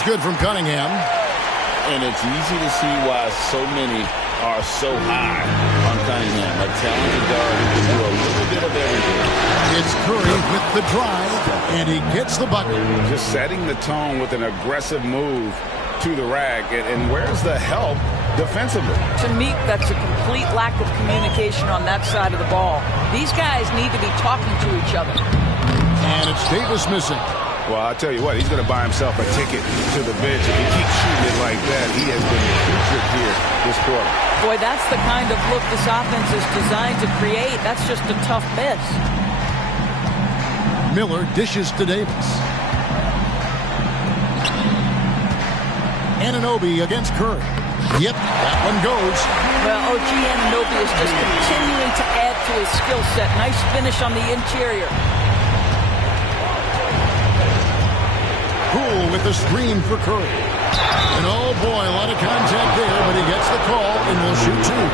It's good from Cunningham. And it's easy to see why so many are so high on Cunningham. A talented guard who can do a little bit of everything. It's Curry with the drive, and he gets the bucket. Just setting the tone with an aggressive move to the rack. And where's the help defensively? To me, that's a complete lack of communication on that side of the ball. These guys need to be talking to each other. And it's Davis missing. Well, I'll tell you what, he's going to buy himself a ticket to the bench. If he keeps shooting it like that, he has been putrid here this quarter. Boy, that's the kind of look this offense is designed to create. That's just a tough miss. Miller dishes to Davis. Anunoby against Curry. Yep, that one goes. Well, OG Anunoby is just continuing to add to his skill set. Nice finish on the interior. Poole with the screen for Curry. And oh boy, a lot of contact there, but he gets the call and will shoot two.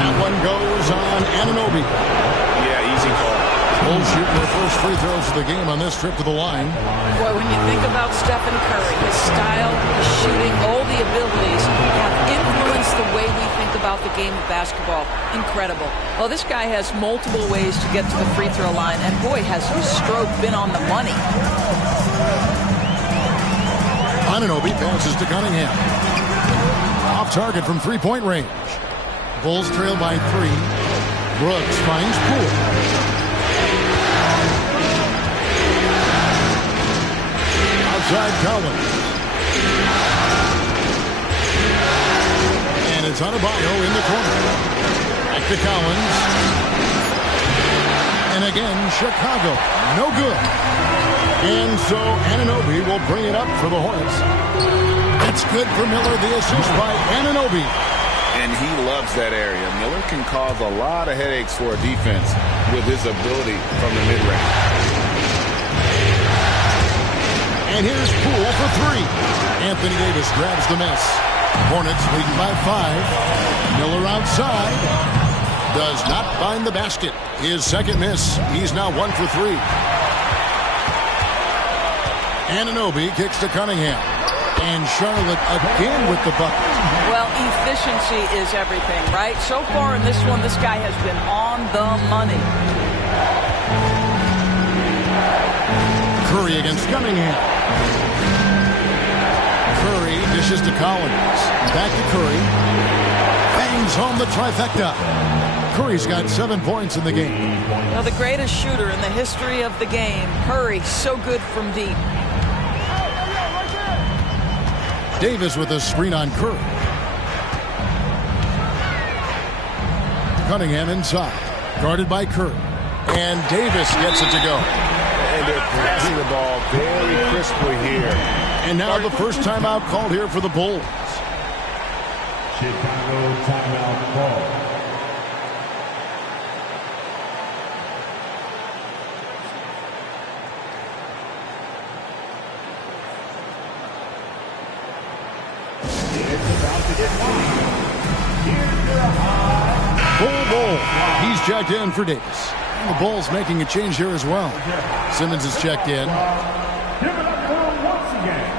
That one goes on Anunoby. Yeah, easy call. Bulls shooting their first free throws of the game on this trip to the line. Boy, when you think about Stephen Curry, his style, his shooting, all the abilities have influenced the way we think about the game of basketball. Incredible. Well, this guy has multiple ways to get to the free throw line, and boy, has his stroke been on the money. Anunoby passes to Cunningham. Off target from three-point range. Bulls trail by 3. Brooks finds Poole. Outside Collins. And it's Adebayo in the corner. Back to Collins. And again, Chicago. No good. And so Anunoby will bring it up for the Hornets. It's good for Miller, the assist by Anunoby. And he loves that area. Miller can cause a lot of headaches for a defense with his ability from the mid-range. And here's Poole for 3. Anthony Davis grabs the miss. Hornets leading by 5. Miller outside. Does not find the basket. His second miss. He's now 1 for 3. Anunoby kicks to Cunningham. And Charlotte again with the bucket. Well, efficiency is everything, right? So far in this one, this guy has been on the money. Curry against Cunningham. Curry dishes to Collins. Back to Curry. Bangs home the trifecta. Curry's got 7 points in the game. Now, the greatest shooter in the history of the game, Curry, so good from deep. Davis with a screen on Curry. Cunningham inside. Guarded by Curry. And Davis gets it to go. And they're passing the ball very crisply here. And now the first timeout called here for the Bulls. Chicago timeout call. Bull. He's checked in for Davis. And the Bulls making a change here as well. Simmons is checked in. Give it up for him once again.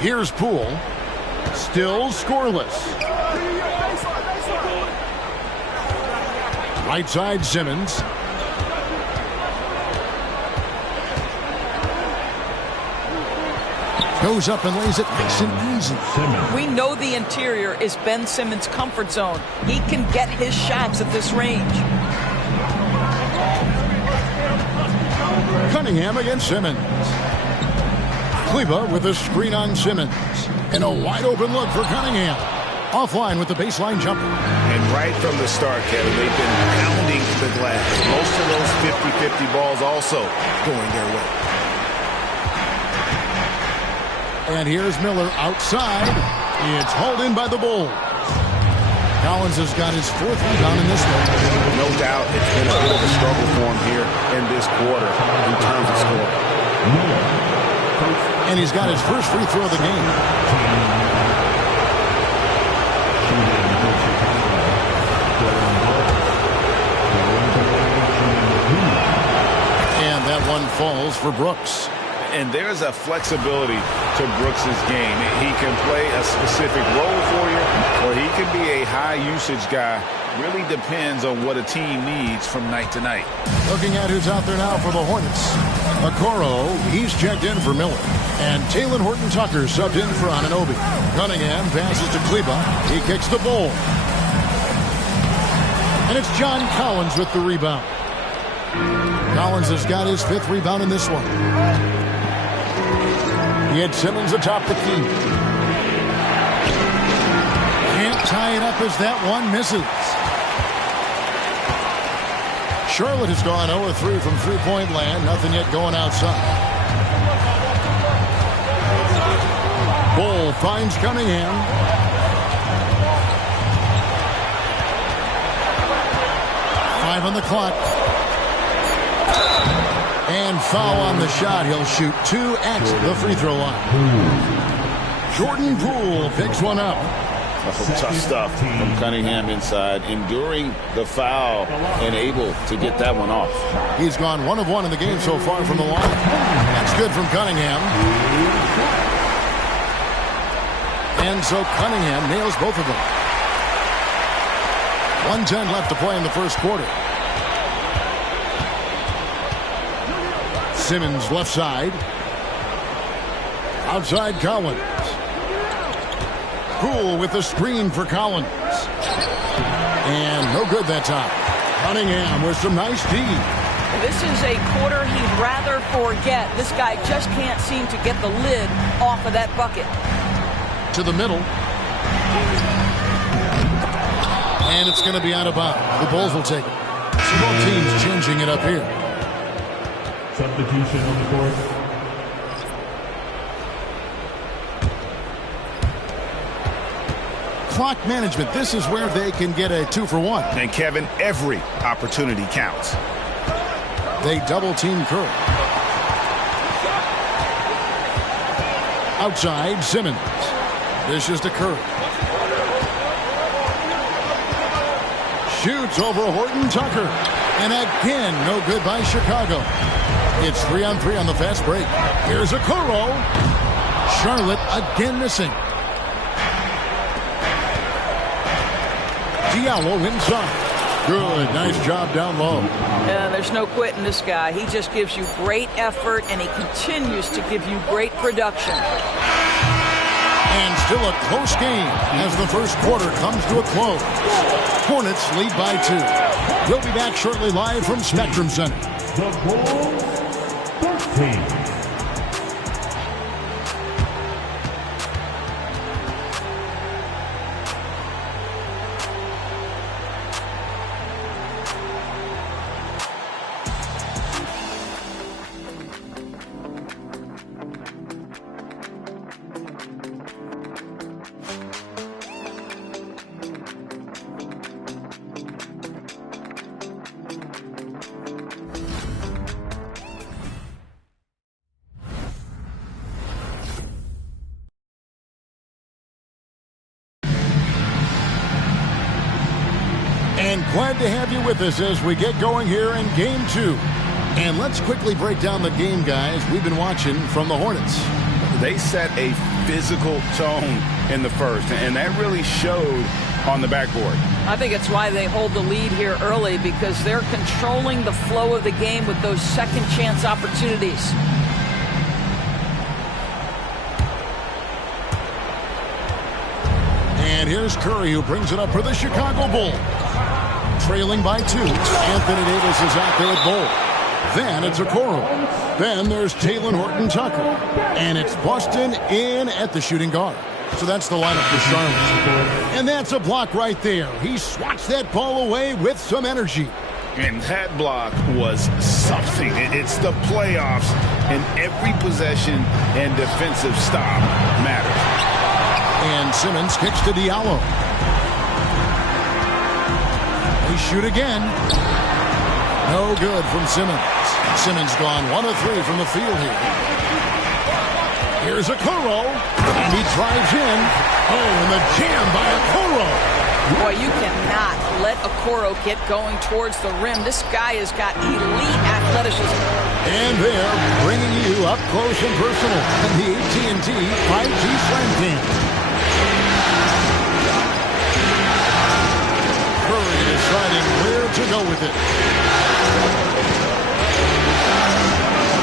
Here's Poole. Still scoreless. Right side Simmons. Goes up and lays it nice and easy. We know the interior is Ben Simmons' comfort zone. He can get his shots at this range. Cunningham against Simmons. Kleba with a screen on Simmons. And a wide open look for Cunningham. Offline with the baseline jumper. And right from the start, Kevin, they've been pounding the glass. Most of those 50-50 balls also going their way. And here's Miller outside. It's hauled in by the Bulls. Collins has got his 4th rebound in this one. No doubt it's been a bit of a struggle for him here in this quarter in terms of scoring. And he's got his first free throw of the game. And that one falls for Brooks. And there's a flexibility to Brooks's game. He can play a specific role for you, or he can be a high-usage guy. Really depends on what a team needs from night to night. Looking at who's out there now for the Hornets. Okoro, he's checked in for Miller. And Talen Horton-Tucker subbed in for Anunoby. Cunningham passes to Kleba. He kicks the ball. And it's John Collins with the rebound. Collins has got his 5th rebound in this one. He had Simmons atop the key. Can't tie it up as that one misses. Charlotte has gone 0-3 from three-point land. Nothing yet going outside. Ball finds Cunningham. Five on the clock. And foul on the shot. He'll shoot 2 at the free throw line. Jordan Poole picks one up. Tough stuff from Cunningham inside, enduring the foul and able to get that one off. He's gone 1 of 1 in the game so far from the line. That's good from Cunningham. And so Cunningham nails both of them. 1:10 left to play in the first quarter. Simmons left side. Outside Collins. Poole with the screen for Collins. And no good that time. Cunningham with some nice D. This is a quarter he'd rather forget. This guy just can't seem to get the lid off of that bucket. To the middle. And it's going to be out of bounds. The Bulls will take it. So both teams changing it up here. Substitution on the court. Clock management. This is where they can get a 2-for-1. And Kevin, every opportunity counts. They double team Curry. Outside Simmons. This is to Curry. Shoots over Horton-Tucker. And again, no good by Chicago. It's 3-on-3 on the fast break. Here's Okoro. Charlotte again missing. Diallo inside. Good, nice job down low. There's no quitting this guy. He just gives you great effort, and he continues to give you great production. And still a close game as the first quarter comes to a close. Hornets lead by 2. We'll be back shortly live from Spectrum Center. The Bulls 13. And glad to have you with us as we get going here in Game 2. And let's quickly break down the game, guys, we've been watching from the Hornets. They set a physical tone in the first, and that really showed on the backboard. I think it's why they hold the lead here early, because they're controlling the flow of the game with those second chance opportunities. And here's Curry, who brings it up for the Chicago Bulls. Trailing by 2. Anthony Davis is out there at Bull. Then it's Okoro. Then there's Talen Horton-Tucker. And it's Boston in at the shooting guard. So that's the lineup for Charlotte. And that's a block right there. He swats that ball away with some energy. And that block was something. It's the playoffs, and every possession and defensive stop matters. And Simmons kicks to Diallo. They shoot again. No good from Simmons. Simmons gone 1 of 3 from the field here. Here's Okoro, and he drives in. Oh, and the jam by Okoro. Boy, you cannot let Okoro get going towards the rim. This guy has got elite athleticism. And they're bringing you up close and personal on the AT&T 5G Slam Cam. Curry deciding where to go with it.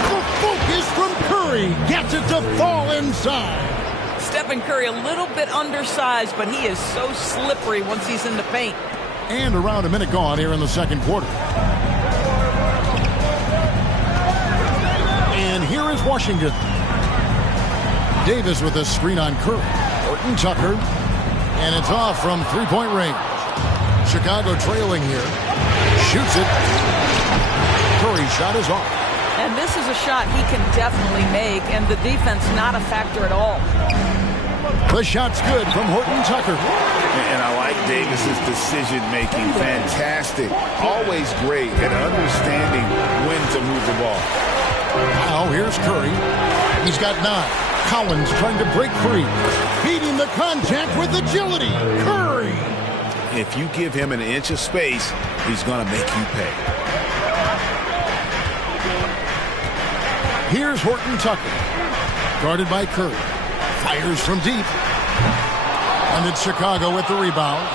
The focus from Curry gets it to fall inside. Stephen Curry a little bit undersized, but he is so slippery once he's in the paint. And around a minute gone here in the second quarter. And here is Washington. Davis with a screen on Curry. Horton Tucker. And it's off from three-point range. Chicago trailing here. Shoots it. Curry's shot is off. And this is a shot he can definitely make, and the defense not a factor at all. The shot's good from Horton Tucker. And I like Davis's decision-making. Fantastic. Always great at understanding when to move the ball. Now here's Curry. He's got 9. Collins trying to break free. Beating the contact with agility. Curry. If you give him an inch of space, he's going to make you pay. Here's Horton Tucker. Guarded by Curry. Fires from deep. And it's Chicago with the rebound.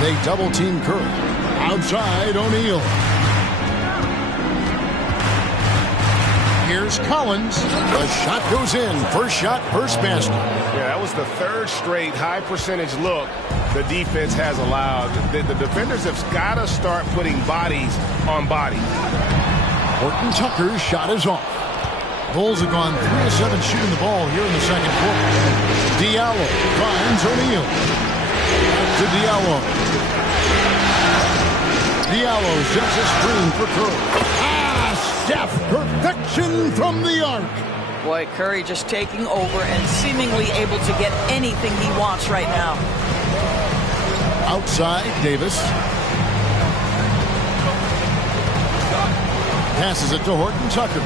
They double-team Curry. Outside O'Neal. Here's Collins. The shot goes in. First shot, first basket. Yeah, that was the third straight high-percentage look the defense has allowed. The defenders have got to start putting bodies on bodies. Horton Tucker's shot is off. Bulls have gone 3 of 7 shooting the ball here in the second quarter. Diallo finds O'Neal. To Diallo. Diallo sets a screen for Curry. Steph, perfection from the arc. Boy, Curry just taking over and seemingly able to get anything he wants right now. Outside, Davis. Passes it to Horton Tucker.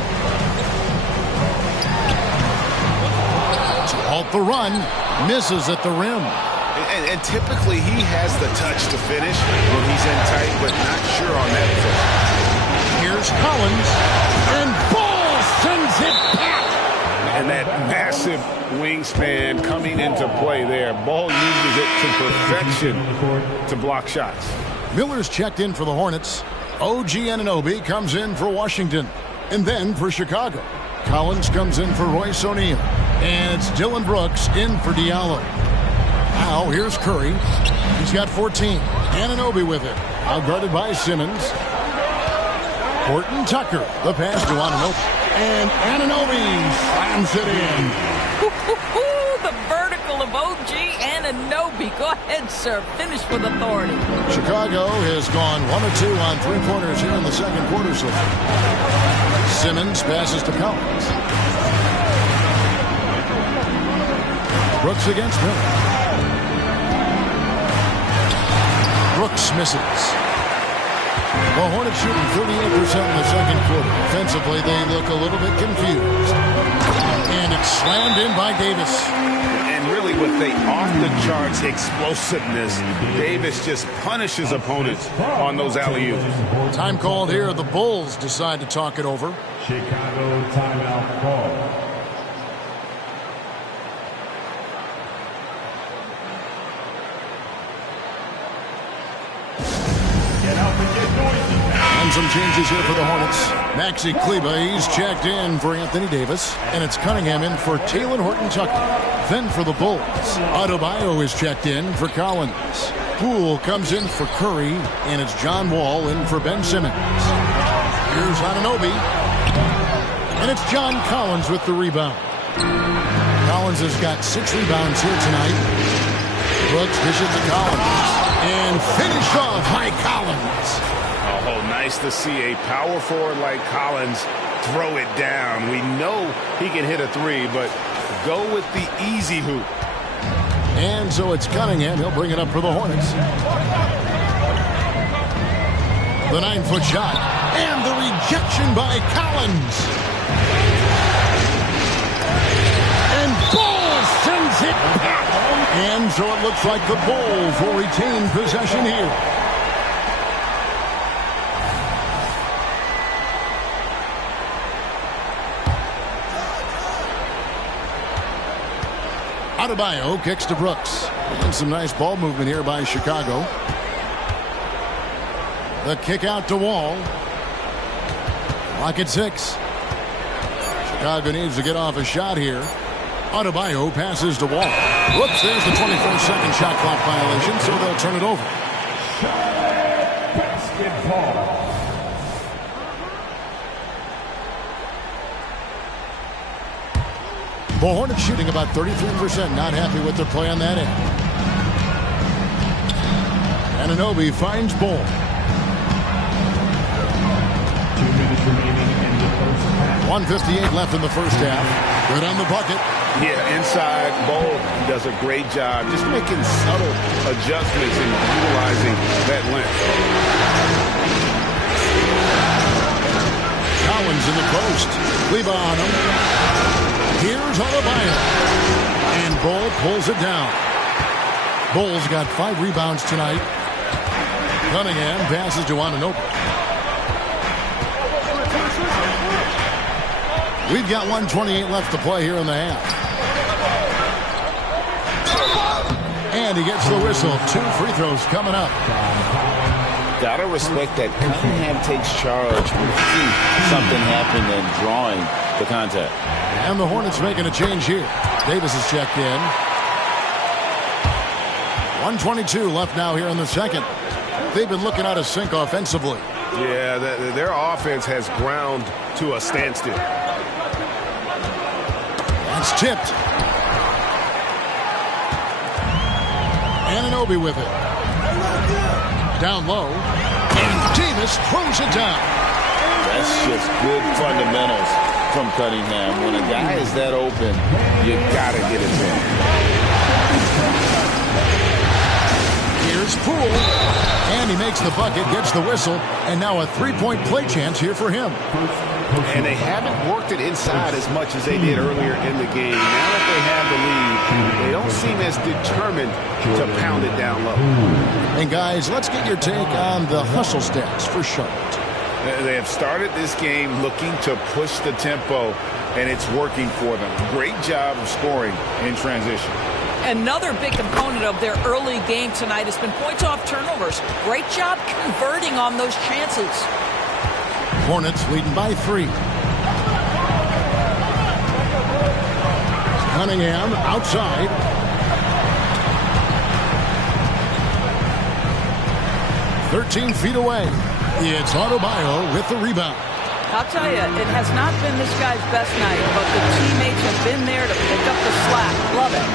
To halt the run. Misses at the rim. And typically he has the touch to finish when he's in tight, but not sure on that finish. Here's Collins, and Ball sends it back. And that massive wingspan coming into play there. Ball uses it to perfection to block shots. Miller's checked in for the Hornets. OG Anunoby comes in for Washington. And then for Chicago. Collins comes in for Royce O'Neal. And it's Dylan Brooks in for Diallo. Now here's Curry. He's got 14. Anunoby with it. Outguarded by Simmons. Horton Tucker, the pass to Anunoby. And Anunoby slams it in. The vertical of OG Anunoby. Go ahead, sir. Finish with authority. Chicago has gone 1 of 2 on three-pointers here in the second quarter so far. Simmons passes to Collins. Brooks against Miller. Brooks misses. Well, Hornets shooting 38% in the second quarter. Offensively, they look a little bit confused. And it's slammed in by Davis. And really with the off-the-charts explosiveness, Davis just punishes opponents on those alley-oops. Time called here. The Bulls decide to talk it over. Chicago timeout call. And some changes here for the Hornets. Maxi Kleba, he's checked in for Anthony Davis. And it's Cunningham in for Talen Horton Tucker. Then for the Bulls, Adebayo is checked in for Collins. Poole comes in for Curry. And it's John Wall in for Ben Simmons. Here's Anunoby. And it's John Collins with the rebound. Collins has got 6 rebounds here tonight. Brooks dishes to Collins. And finish off by Collins. Oh, nice to see a power forward like Collins throw it down. We know he can hit a 3, but go with the easy hoop. And so it's Cunningham. He'll bring it up for the Hornets. The 9-foot shot. And the rejection by Collins. And Ball sends it back. And so it looks like the Bulls will retain possession here. Adebayo kicks to Brooks. And some nice ball movement here by Chicago. The kick out to Wall. Clock at 6. Chicago needs to get off a shot here. Adebayo passes to Wall. Whoops, there's the 24-second shot clock violation, so they'll turn it over. Basketball. The Hornets shooting about 33%. Not happy with their play on that end. Anunoby finds Ball. 2 minutes remaining in the first half. 1:58 left in the first half. Good on the bucket. Yeah, inside, Ball does a great job just making subtle adjustments and utilizing that length. Collins in the post. Leba on him. Here's Adebayo. And Ball pulls it down. Bull's got 5 rebounds tonight. Cunningham passes to Anunoby. We've got 1:28 left to play here in the half. And he gets the whistle. 2 free throws coming up. Gotta respect that Cunningham takes charge when he sees something happen and drawing the contact. And the Hornets making a change here. Davis is checked in. 1:22 left now here in the second. They've been looking out of sync offensively. Yeah, their offense has ground to a standstill. That's tipped. Anunoby with it. Down low. And Davis throws it down. That's just good fundamentals from Cunningham. When a guy is that open, you gotta get it to him. Here's Poole. And he makes the bucket, gets the whistle, and now a 3-point play chance here for him. And they haven't worked it inside as much as they did earlier in the game. Now that they have the lead, they don't seem as determined to pound it down low. And guys, let's get your take on the hustle stats for Charlotte. They have started this game looking to push the tempo, and it's working for them. Great job of scoring in transition. Another big component of their early game tonight has been points off turnovers. Great job converting on those chances. Hornets leading by 3. Cunningham outside. "13 feet away. It's Adebayo with the rebound. I'll tell you, it has not been this guy's best night, but the teammates have been there to pick up the slack. Love it.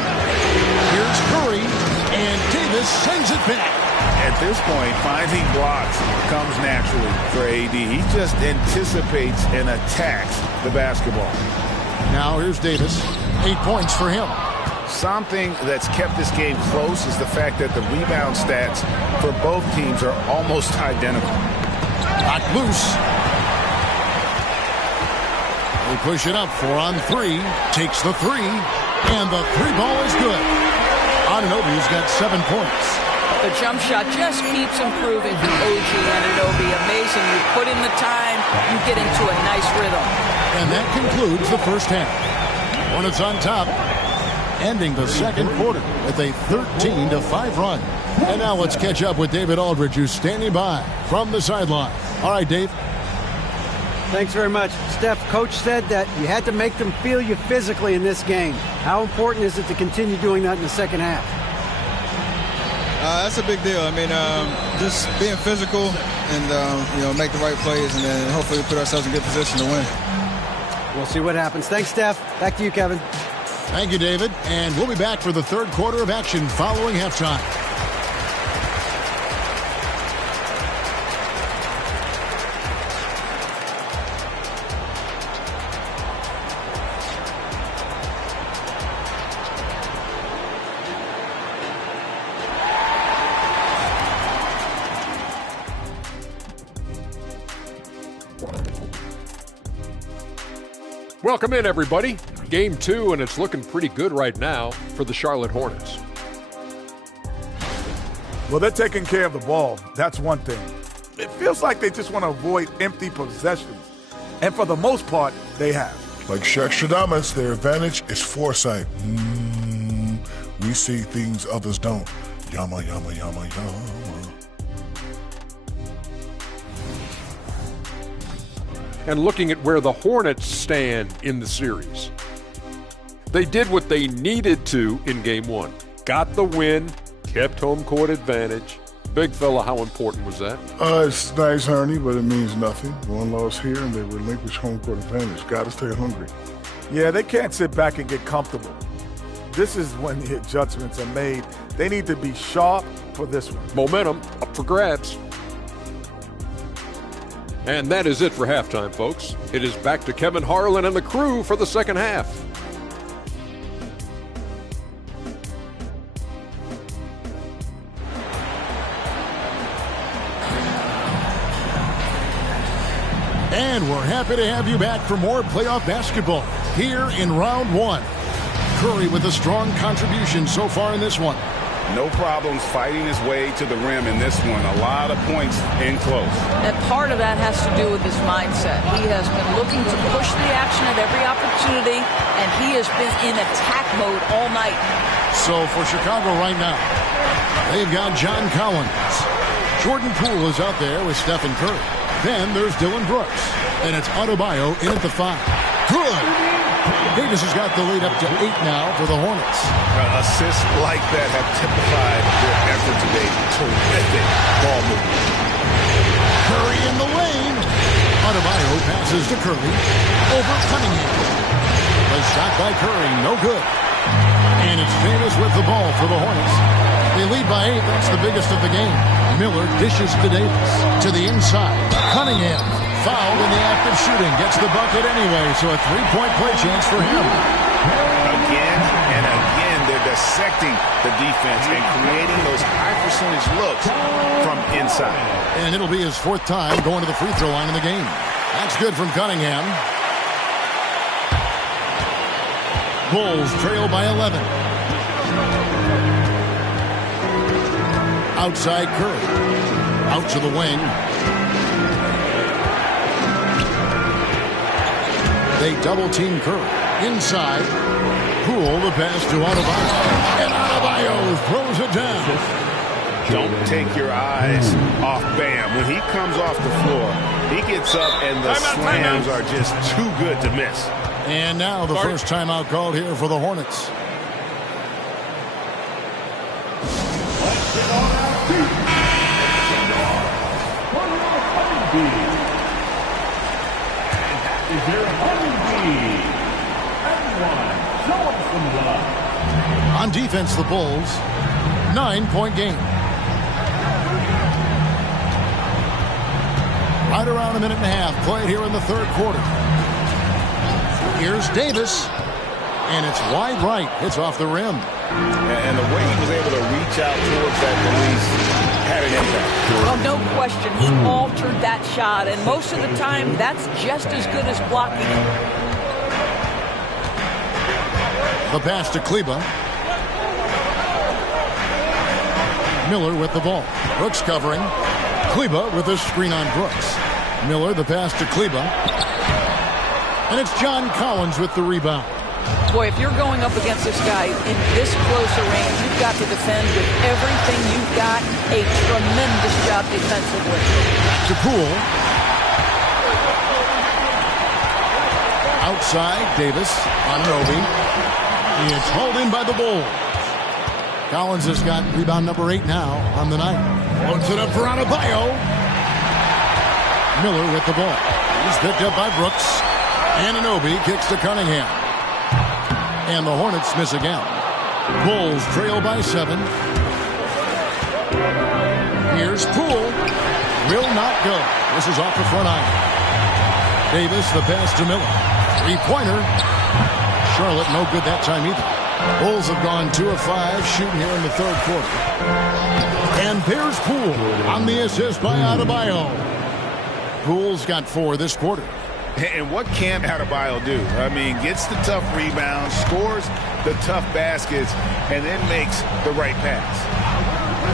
Here's Curry, and Davis sends it back. At this point, finding blocks comes naturally for AD. He just anticipates and attacks the basketball. Now here's Davis. 8 points for him. Something that's kept this game close is the fact that the rebound stats for both teams are almost identical. Knocked loose. They push it up. 4 on 3. Takes the 3. And the 3 ball is good. Anunoby's got 7 points. The jump shot just keeps improving for OG Anunoby. Amazing. You put in the time, you get into a nice rhythm. And that concludes the first half. Hornets on top, ending the second quarter with a 13-5 run. And now let's catch up with David Aldridge, who's standing by from the sideline. All right, Dave. Thanks very much. Steph, Coach said that you had to make them feel you physically in this game. How important is it to continue doing that in the second half? That's a big deal. I mean, just being physical and, make the right plays and then hopefully put ourselves in good position to win. We'll see what happens. Thanks, Steph. Back to you, Kevin. Thank you, David. And we'll be back for the third quarter of action following halftime. Welcome in, everybody. Game 2, and it's looking pretty good right now for the Charlotte Hornets. Well, they're taking care of the ball. That's one thing. It feels like they just want to avoid empty possessions. And for the most part, they have. Like Shaq Shadamas, their advantage is foresight. We see things others don't. Yama, yama, yama, yama. And looking at where the Hornets stand in the series. They did what they needed to in Game 1. Got the win, kept home court advantage. Big fella, how important was that? It's nice, Ernie, but it means nothing. One loss here, and they relinquish home court advantage. Got to stay hungry. Yeah, they can't sit back and get comfortable. This is when the adjustments are made. They need to be sharp for this one. Momentum up for grabs. And that is it for halftime, folks. It is back to Kevin Harlan and the crew for the second half. And we're happy to have you back for more playoff basketball here in round 1. Curry with a strong contribution so far in this one. No problems fighting his way to the rim in this one. A lot of points in close. And part of that has to do with his mindset. He has been looking to push the action at every opportunity, and he has been in attack mode all night. So for Chicago right now, they've got John Collins. Jordan Poole is out there with Stephen Curry. Then there's Dylan Brooks, and it's Adebayo in at the 5. Good! Davis has got the lead up to 8 now for the Hornets. Assists like that have typified their effort today. Terrific ball movement. Curry in the lane. Adebayo passes to Curry. Over Cunningham. The shot by Curry, no good. And it's Davis with the ball for the Hornets. They lead by 8. That's the biggest of the game. Miller dishes to Davis. To the inside. Cunningham. Fouled in the act of shooting. Gets the bucket anyway, so a 3-point play chance for him. Again and again, they're dissecting the defense and creating those high-percentage looks from inside. And it'll be his 4th time going to the free throw line in the game. That's good from Cunningham. Bulls trail by 11. Outside Curry. Out to the wing. They double-team Curry. Inside. Poole the pass to Adebayo. And Adebayo throws it down. Don't take your eyes off Bam. When he comes off the floor, he gets up and the slams are just too good to miss. And now the first timeout called here for the Hornets. On defense, the Bulls, 9-point game. Right around a minute and a half played here in the 3rd quarter. Here's Davis, and it's wide right. It's off the rim. And the way he was able to reach out towards that release had an impact. Oh, no question. He altered that shot, and most of the time, that's just as good as blocking it. The pass to Kleba. Miller with the ball. Brooks covering. Kleba with a screen on Brooks. Miller, the pass to Kleba. And it's John Collins with the rebound. Boy, if you're going up against this guy in this close a range, you've got to defend with everything you've got. A tremendous job defensively. Back to Poole. Outside, Davis on Nobi. It's hauled in by the Bulls. Collins has got rebound number 8 now on the night. Loads it up for Adebayo. Miller with the ball. He's picked up by Brooks. Anunoby kicks to Cunningham. And the Hornets miss again. Bulls trail by 7. Here's Poole. Will not go. This is off the front iron. Davis, the pass to Miller. 3-pointer. Charlotte no good that time either. Bulls have gone 2 of 5 shooting here in the 3rd quarter. And there's Poole on the assist by Adebayo. Poole's got 4 this quarter. And what can Adebayo do? I mean, gets the tough rebounds, scores the tough baskets, and then makes the right pass.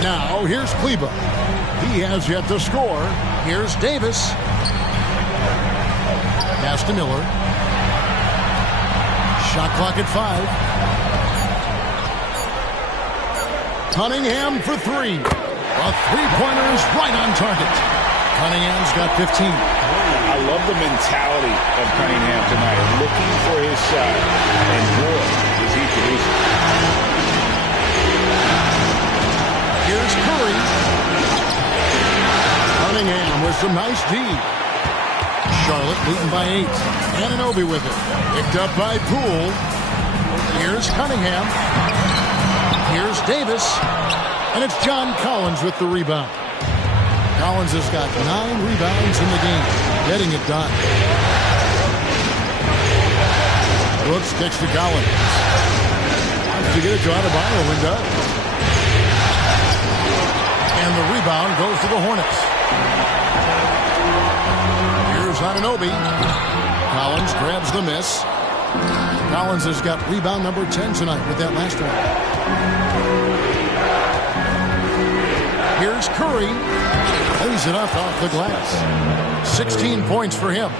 Now, here's Kleba. He has yet to score. Here's Davis. Pass to Miller. Shot clock at 5. Cunningham for 3. A three-pointer is right on target. Cunningham's got 15. I love the mentality of Cunningham tonight, looking for his shot, and boy, is he producing. Here's Curry. Cunningham with some nice D. Charlotte leading by 8. Anunoby with it. Picked up by Poole. Here's Cunningham. Here's Davis. And it's John Collins with the rebound. Collins has got 9 rebounds in the game, getting it done. Brooks kicks to Collins. Wants to get it to Adebayo and does. And the rebound goes to the Hornets. Here's Anunoby. Collins grabs the miss. Collins has got rebound number 10 tonight with that last one. Here's Curry. Lays it up off the glass. 16 points for him.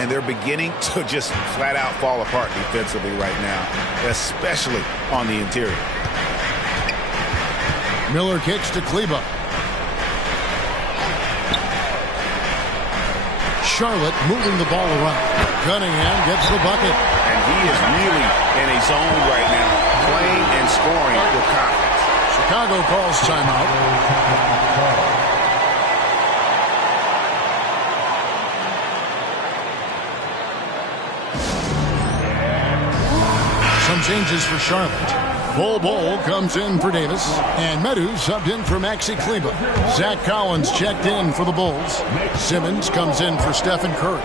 And they're beginning to just flat out fall apart defensively right now, especially on the interior. Miller kicks to Kleba. Charlotte moving the ball around. Cunningham gets the bucket. And he is really in a zone right now, playing and scoring with confidence. Chicago calls timeout. Some changes for Charlotte. Bol comes in for Davis, and Meadows subbed in for Maxi Kleba. Zach Collins checked in for the Bulls. Simmons comes in for Stephen Curry.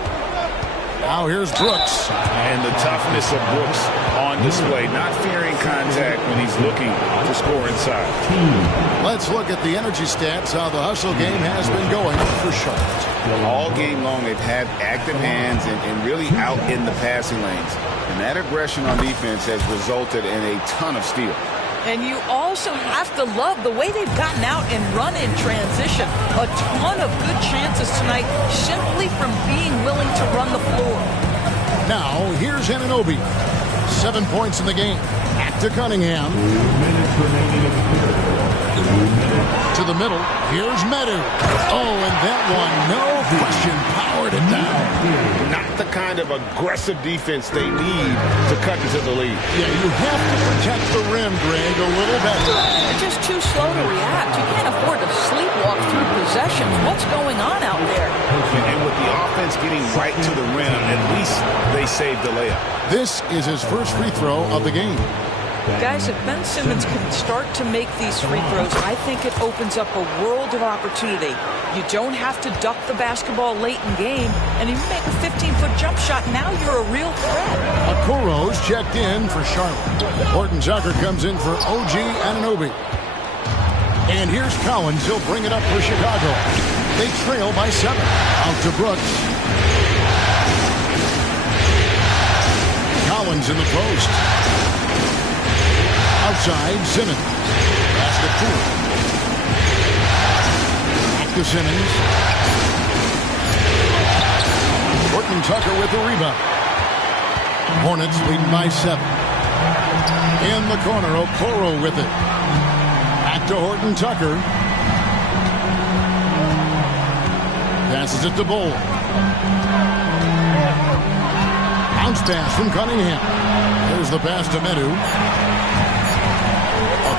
Now here's Brooks. And the toughness of Brooks on display, not fearing contact when he's looking to score inside. Let's look at the energy stats, how the hustle game has been going for Charlotte. All game long, they've had active hands and really out in the passing lanes. And that aggression on defense has resulted in a ton of steals. And you also have to love the way they've gotten out and run in transition. A ton of good chances tonight simply from being willing to run the floor. Now, here's Anunoby. 7 points in the game. Back to Cunningham. To the middle. Here's Meadows. Oh, and that one, no question, powered it down. Not the kind of aggressive defense they need to cut into the lead. Yeah, you have to protect the rim, Greg, a little better. They're just too slow to react. You can't afford to sleepwalk through possessions. What's going on out there? And with the offense getting right to the rim, at least they saved the layup. This is his first free throw of the game. Guys, if Ben Simmons can start to make these free throws, I think it opens up a world of opportunity. You don't have to duck the basketball late in game, and if you make a 15-foot jump shot, now you're a real threat. Okoro's checked in for Charlotte. Horton Tucker comes in for OG Anunoby. And here's Collins. He'll bring it up for Chicago. They trail by 7. Out to Brooks. Collins in the post. Outside, Simmons. Pass to Poole. Back to Simmons. Horton Tucker with the rebound. Hornets leading by 7. In the corner, Okoro with it. Back to Horton Tucker. Passes it to Bol. Bounce pass from Cunningham. There's the pass to Medu.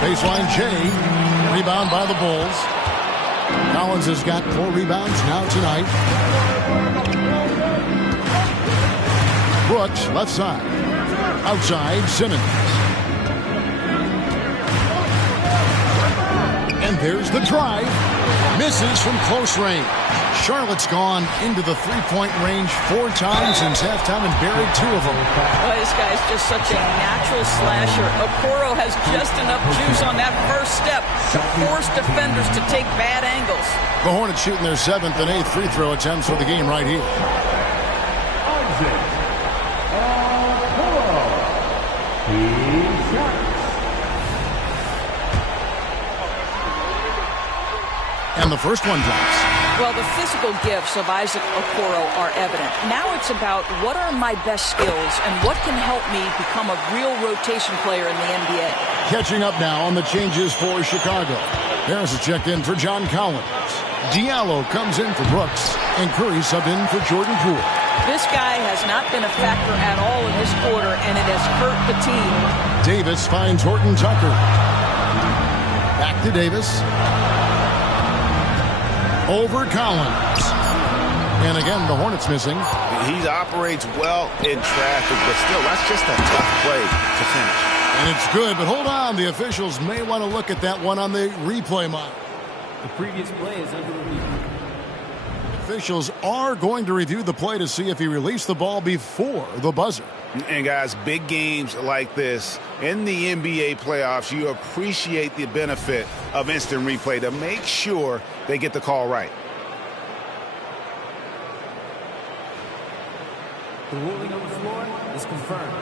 Baseline J. Rebound by the Bulls. Collins has got 4 rebounds now tonight. Brooks, left side. Outside, Simmons. And there's the drive. Misses from close range. Charlotte's gone into the three-point range 4 times since halftime and buried 2 of them. Well, this guy's just such a natural slasher. Okoro has just enough juice on that first step to force defenders to take bad angles. The Hornets shooting their 7th and 8th free throw attempts for the game right here. And the first one drops. Well, the physical gifts of Isaac Okoro are evident. Now it's about what are my best skills and what can help me become a real rotation player in the NBA. Catching up now on the changes for Chicago. Harris is checked in for John Collins. Diallo comes in for Brooks, and Curry subbed in for Jordan Poole. This guy has not been a factor at all in this quarter, and it has hurt the team. Davis finds Horton Tucker. Back to Davis. Over Collins. And again, the Hornets missing. He operates well in traffic, but still, that's just a tough play to finish. And it's good, but hold on. The officials may want to look at that one on the replay monitor. The previous play is under review. Officials are going to review the play to see if he released the ball before the buzzer. And guys, big games like this in the NBA playoffs, you appreciate the benefit of instant replay to make sure they get the call right. The ruling on the floor is confirmed.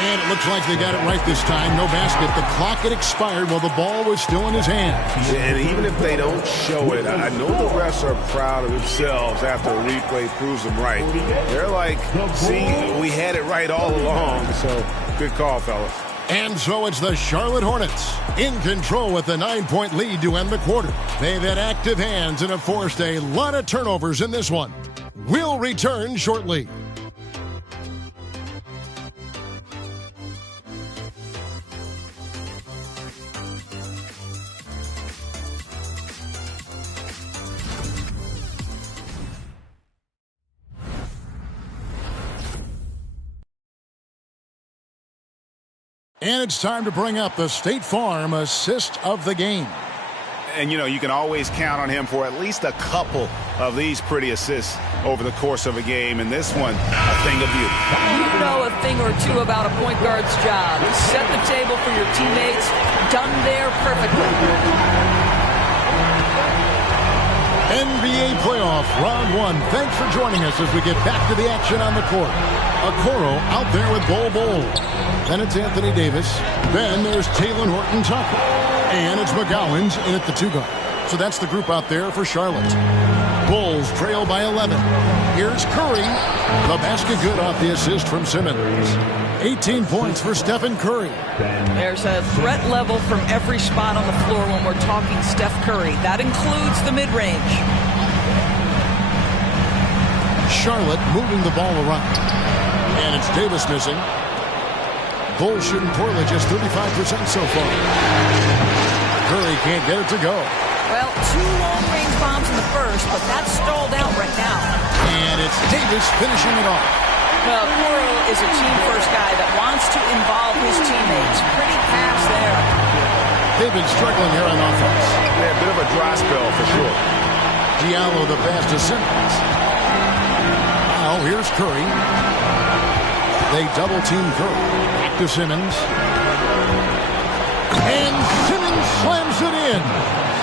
And it looks like they got it right this time. No basket. The clock had expired while the ball was still in his hands. And even if they don't show it, I know the refs are proud of themselves after a replay proves them right. They're like, see, we had it right all along. So good call, fellas. And so it's the Charlotte Hornets in control with a 9-point lead to end the quarter. They've had active hands and have forced a lot of turnovers in this one. We'll return shortly. And it's time to bring up the State Farm assist of the game. And, you know, you can always count on him for at least a couple of these pretty assists over the course of a game. And this one, a thing of beauty. You know a thing or two about a point guard's job. Set the table for your teammates. Done there perfectly. NBA playoff round one. Thanks for joining us as we get back to the action on the court. Okoro out there with Bol. Then it's Anthony Davis. Then there's Talen Horton Tucker. And it's McGowan's in at the 2 guard. So that's the group out there for Charlotte. Bulls trail by 11. Here's Curry. The basket good off the assist from Simmons. 18 points for Stephen Curry. There's a threat level from every spot on the floor when we're talking Steph Curry. That includes the mid-range. Charlotte moving the ball around. And it's Davis missing. Bulls shooting poorly, just 35% so far. Curry can't get it to go. Well, 2 long-range bombs in the first, but that's stalled out right now. And it's Davis finishing it off. Well, Okoro is a team-first guy that wants to involve his teammates. Pretty pass there. They've been struggling here on offense. Yeah, a bit of a dry spell for sure. Diallo the pass to Simmons. Now here's Curry. They double-team Curry. Back to Simmons. And Simmons slams it in.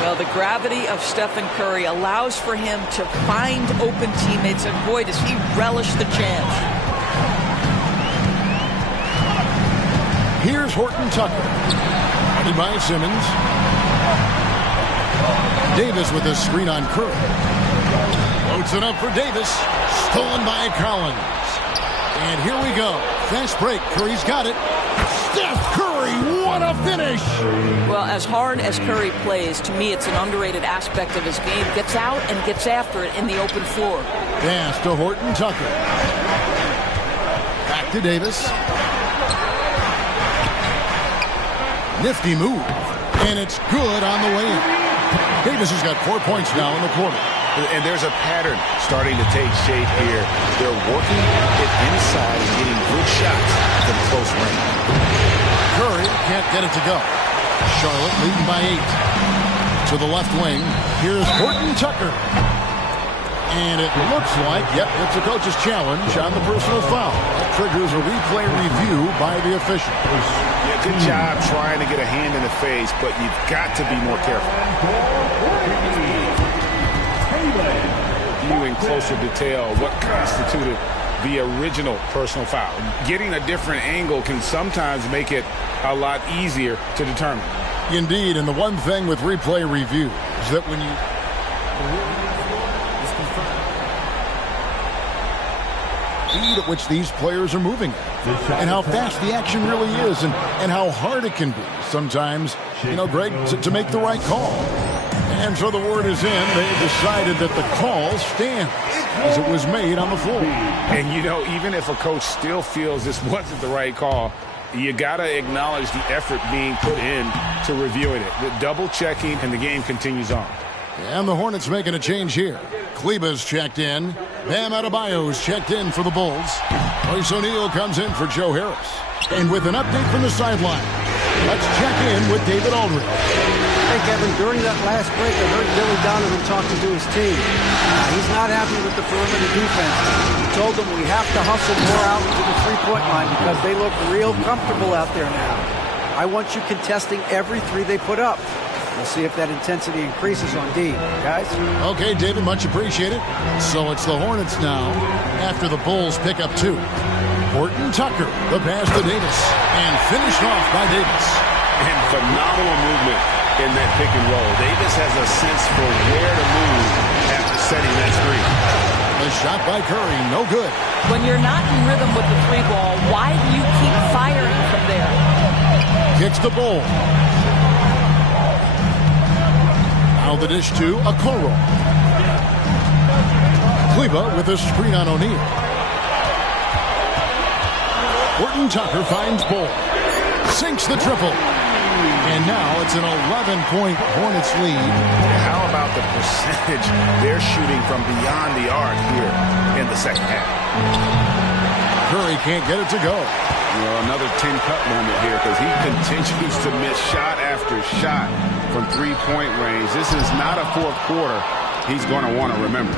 Well, the gravity of Stephen Curry allows for him to find open teammates, and boy, does he relish the chance. Here's Horton Tucker. Guarded by Simmons. Davis with a screen on Curry. Floats it up for Davis. Stolen by Collins. And here we go. Fast break. Curry's got it. Steph Curry, what a finish! Well, as hard as Curry plays, to me it's an underrated aspect of his game. Gets out and gets after it in the open floor. Pass to Horton Tucker. Back to Davis. Nifty move. And it's good on the way in. Davis has got 4 points now in the quarter. And there's a pattern starting to take shape here. They're working it inside and getting good shots from close range. Curry can't get it to go. Charlotte leading by 8. To the left wing, here's Horton Tucker. And it looks like, yep, it's a coach's challenge on the personal foul. That triggers a replay review by the official. Yeah, good job trying to get a hand in the face, but you've got to be more careful. View in closer detail what constituted the original personal foul. Getting a different angle can sometimes make it a lot easier to determine. Indeed, and the one thing with replay review is that when you speed at which these players are moving at, and how fast the action really is, and how hard it can be sometimes, Greg, to make the right call. And so the word is in. They've decided that the call stands as it was made on the floor. And, even if a coach still feels this wasn't the right call, you got to acknowledge the effort being put in to reviewing it. The double-checking, and the game continues on. And the Hornets making a change here. Kleba's checked in. Bam Adebayo's checked in for the Bulls. Royce O'Neal comes in for Joe Harris. And with an update from the sideline, let's check in with David Aldridge. Hey, Kevin, during that last break, I heard Billy Donovan talking to his team. He's not happy with the perimeter defense. He told them we have to hustle more out to the three-point line because they look real comfortable out there now. I want you contesting every three they put up. We'll see if that intensity increases on D. Guys? Okay, David, much appreciated. So it's the Hornets now after the Bulls pick up 2. Horton Tucker, the pass to Davis, and finished off by Davis. And phenomenal movement in that pick and roll. Davis has a sense for where to move after setting that screen. A shot by Curry, no good. When you're not in rhythm with the 3 ball, why do you keep firing from there? Kicks the ball. Now the dish to Okoro. Kleba with a screen on O'Neal. Horton Tucker finds Ball. Sinks the triple. And now it's an 11-point Hornets lead. How about the percentage they're shooting from beyond the arc here in the second half? Curry can't get it to go. Well, another 10-cut moment here because he continues to miss shot after shot from three-point range. This is not a fourth quarter he's going to want to remember.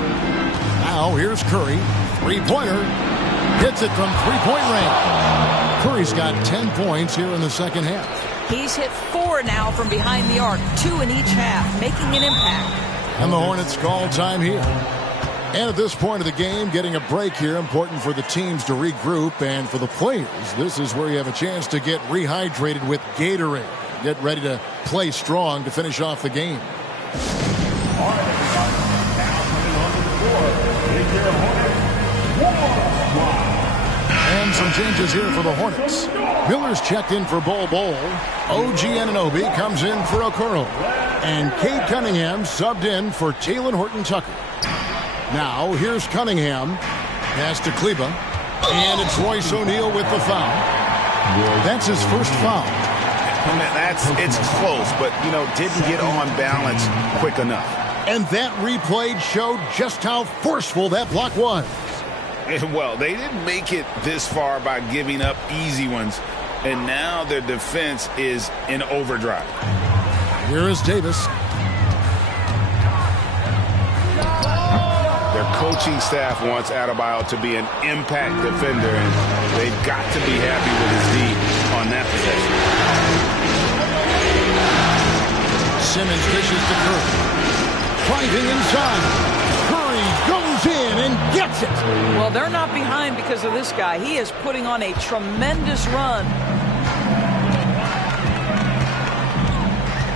Now here's Curry. Three-pointer. Hits it from three-point range. Curry's got 10 points here in the second half. He's hit 4 now from behind the arc, 2 in each half, making an impact. And the Hornets call time here. And at this point of the game, getting a break here, important for the teams to regroup, and for the players, this is where you have a chance to get rehydrated with Gatorade. Get ready to play strong to finish off the game. All right, everybody. Now coming onto the floor is your Hornets warm-up. And some changes here for the Hornets. Miller's checked in for Bol Bol. OG Anunoby comes in for Okoro. And Cade Cunningham subbed in for Talen Horton-Tucker. Now, here's Cunningham. Pass to Kleba. And it's Royce O'Neal with the foul. That's his first foul. It's close, but, didn't get on balance quick enough. And that replay showed just how forceful that block was. Well, they didn't make it this far by giving up easy ones, and now their defense is in overdrive. Here is Davis. Their coaching staff wants Adebayo to be an impact defender, and they've got to be happy with his D on that possession. Simmons dishes to Curry. Driving inside. Curry goes in and gets it. Well, they're not behind because of this guy. He is putting on a tremendous run.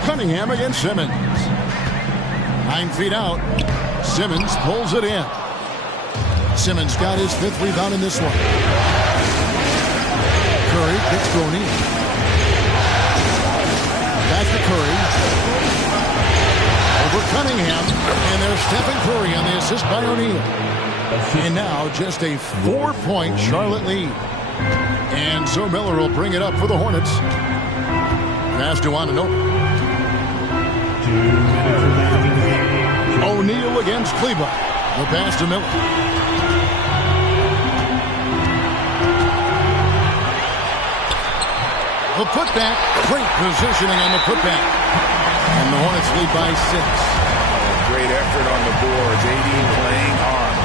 Cunningham against Simmons. 9 feet out. Simmons pulls it in. Simmons got his 5th rebound in this one. Curry kicks to O'Neal. Back to Curry. Over Cunningham. And there's Stephen Curry on the assist by O'Neal. And now just a 4-point Charlotte lead. And so Miller will bring it up for the Hornets. Pass to Anunoby. O'Neal against Kleba. The pass to Miller. The putback. Great positioning on the putback. And the Hornets lead by 6. Great effort on the boards. AD playing hard.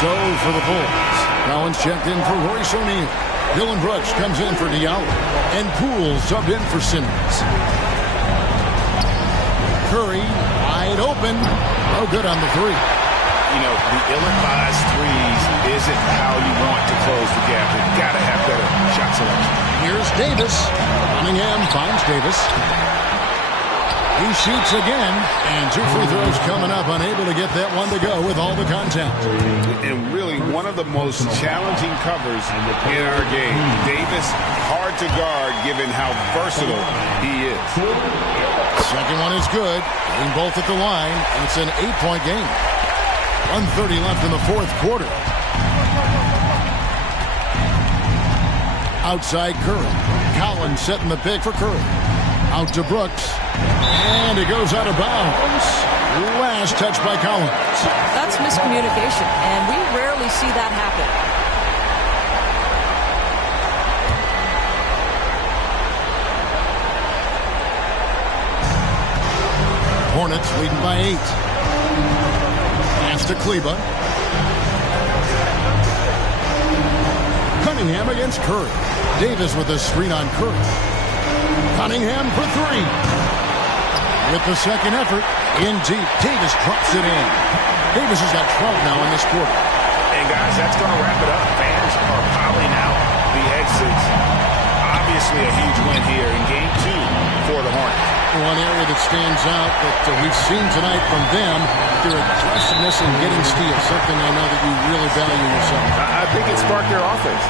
So for the Bulls. Collins checked in for Royce O'Neal. Dylan Brooks comes in for Diallo. And Poole subbed in for Simmons. Curry, wide open. No good on the three. You know, the ill-advised threes isn't how you want to close the gap. You've got to have better shot selection. Here's Davis. Cunningham finds Davis. He shoots again, and 2 free throws coming up, unable to get that one to go with all the contact. And really one of the most challenging covers in our game. Davis, hard to guard given how versatile he is. Second one is good. Getting both at the line, and it's an 8-point game. 1:30 left in the fourth quarter. Outside Curry. Collins setting the pick for Curry. Out to Brooks. And it goes out of bounds. Last touch by Collins. That's miscommunication, and we rarely see that happen. Hornets leading by 8. Pass to Kleba. Cunningham against Curry. Davis with a screen on Curry. Cunningham for 3. With the second effort, in deep. Davis drops it in. Davis has got 12 now in this quarter. And guys, that's going to wrap it up. Fans are piling out the exits. Obviously a huge win here in game 2 for the Hornets. One area that stands out that we've seen tonight from them, their aggressiveness in getting steals, something I know that you really value yourself. I think it sparked their offense.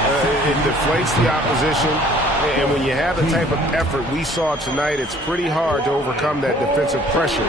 It deflates the opposition. And when you have the type of effort we saw tonight, it's pretty hard to overcome that defensive pressure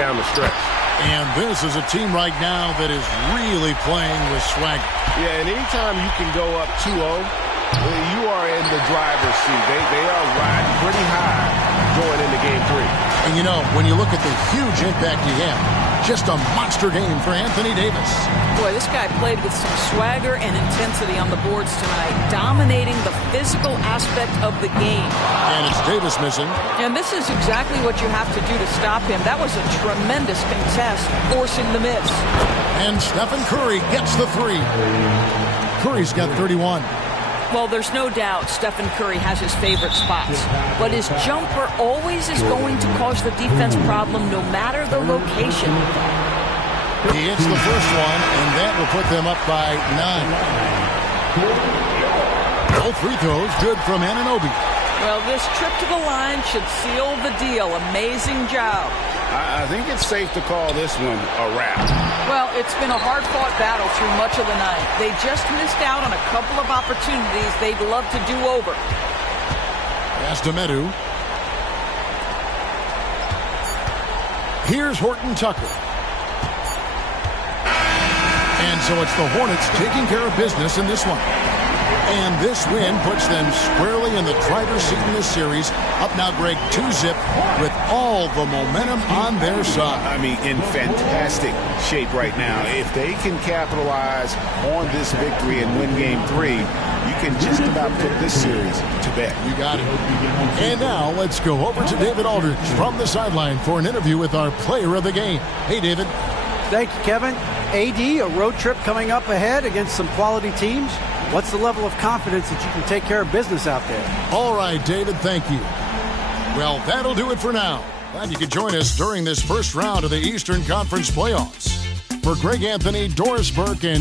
down the stretch. And this is a team right now that is really playing with swagger. Yeah, and anytime you can go up 2-0, you are in the driver's seat. They are riding pretty high going into game 3. And you know, when you look at the huge impact he had, just a monster game for Anthony Davis. Boy, this guy played with some swagger and intensity on the boards tonight, dominating the physical aspect of the game. And it's Davis missing. And this is exactly what you have to do to stop him. That was a tremendous contest, forcing the miss. And Stephen Curry gets the 3. Curry's got 31. Well, there's no doubt Stephen Curry has his favorite spots, but his jumper always is going to cause the defense problem no matter the location. He hits the first one, and that will put them up by 9. Both free throws good from Anunoby. Well, this trip to the line should seal the deal. Amazing job. I think it's safe to call this one a wrap. Well, it's been a hard-fought battle through much of the night. They just missed out on a couple of opportunities they'd love to do over. Pass to Medu. Here's Horton Tucker. And so it's the Hornets taking care of business in this one. And this win puts them squarely in the driver's seat in this series. Up now, Greg, 2-zip with all the momentum on their side. I mean, in fantastic shape right now. If they can capitalize on this victory and win game 3, you can just about put this series to bed. You got it. And now let's go over to David Aldridge from the sideline for an interview with our player of the game. Hey, David. Thank you, Kevin. AD, a road trip coming up ahead against some quality teams. What's the level of confidence that you can take care of business out there? All right, David, thank you. Well, that'll do it for now. Glad you could join us during this first round of the Eastern Conference playoffs. For Greg Anthony, Doris Burke, and